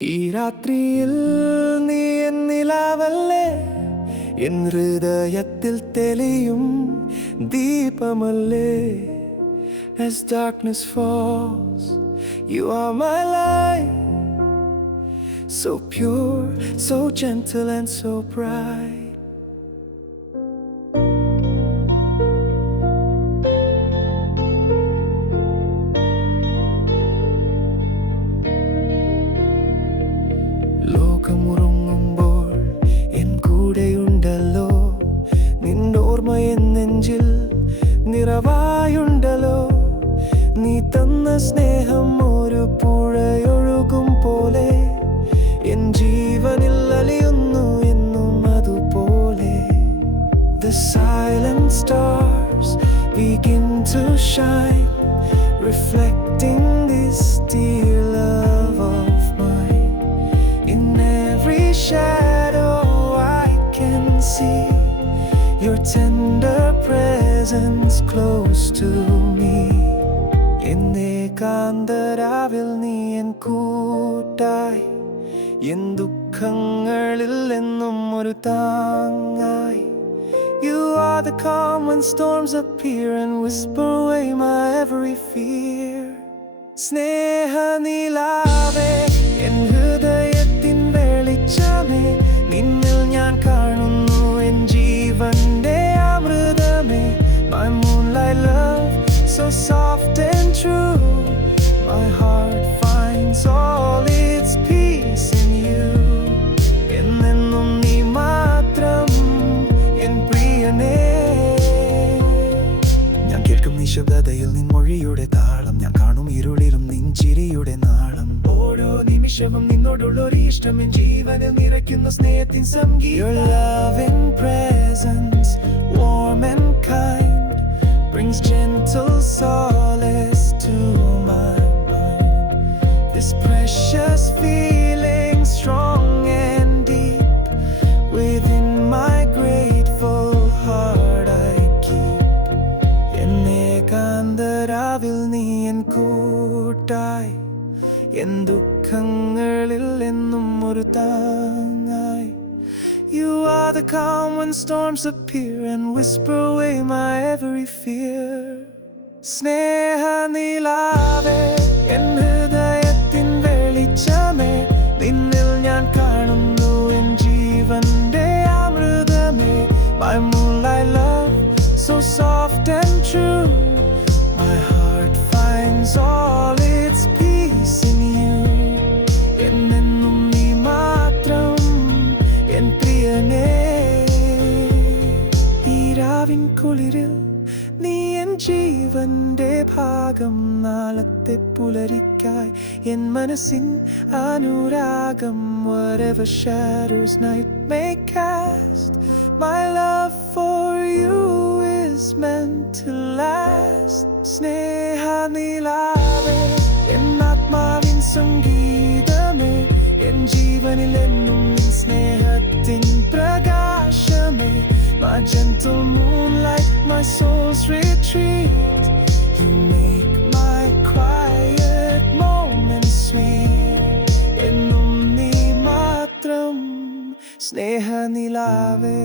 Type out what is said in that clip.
ഈ രാത്രിയിൽ നീ എന്നിലാവല്ലേ, എൻ ഹൃദയത്തിൽ തെളിയും ദീപമല്ലേ. As darkness falls, you are my light, so pure, so gentle and so bright. ലോകമുറങ്ങുമ്പോൾ എൻ കൂടെയുണ്ടല്ലോ, നിന്നോർമ്മ എൻ നെഞ്ചിൽ നിറവായുണ്ടല്ലോ. നീ തന്ന സ്നേഹം ഒരു പുഴയൊഴുകും പോലെ എൻ ജീവനിൽ അലിയുന്നു എന്നും അതുപോലെ. The silent stars begin to shine, reflecting this dear love of mine. In every shadow I can see your tender presence close to me. In ഏകാന്തരാവിൽ നീ എൻ കൂട്ടായി, എൻ ദുഃഖങ്ങളിൽ എന്നും ഒരു താങ്ങായി. You are the calm when storms appear and whisper away my every fear. സ്നേഹനിലാവേ, എൻ ഹൃദയത്തിൻ വെളിച്ചമേ, നിന്നിൽ ഞാൻ കാണുന്നു എൻ ജീവന്റെ അമൃതമേ. My moonlight love, so soft and true, my heart finds all its peace in you. എന്നെന്നും നീ മാത്രം എൻ പ്രിയനേ. ഞാൻ കേൾക്കും നിശബ്ദതയിൽ നിൻ മൊഴിയുടെ താളം, ഞാൻ കാണും ഇരുളിലും നിൻ ചിരിയുടെ നാളം. ഓരോ നിമിഷവും നിന്നോടുള്ളൊരു ഇഷ്ടം എൻ ജീവനിൽ നിറയ്ക്കുന്ന സ്നേഹത്തിൻ സംഗീതം. Your loving presence, warm and kind, brings gentle solace to my mind. This precious feeling, strong and deep, within my grateful heart I keep. En ഏകാന്തരാവിൽ നീ എൻ കൂട്ടായി, എൻ ദുഃഖങ്ങളിൽ എന്നും ഒരു താങ്ങായി. You are the calm when storms appear and whisper away my every fear. സ്നേഹനിലാവേ, എൻ ഹൃദയത്തിൻ വെളിച്ചമേ, നിന്നിൽ ഞാൻ കാണുന്നു എൻ ജീവന്റെ അമൃതമേ. My moonlight love, so soft and true, my heart finds all its peace in you. എന്നെന്നും നീ മാത്രം എൻ പ്രിയനേ. ഈ രാവിൻ കുളിരിൽ നീ എൻ ജീവന്റെ ഭാഗം, നാളത്തെ പുലരിക്കായി എൻ മനസ്സിൻ അനുരാഗം. Whatever shadows night may cast, my love for you is meant to last. സ്നേഹനിലാവേ, എൻ ആത്മാവിൻ സംഗീതമേ, എൻ ജീവനിൽ എന്നും നിൻ സ്നേഹത്തിൻ പ്രകാശമേ. My gentle moonlight, my soul's retreat, you make my quiet moments sweet. എന്നും നീ മാത്രം സ്നേഹനിലാവേ.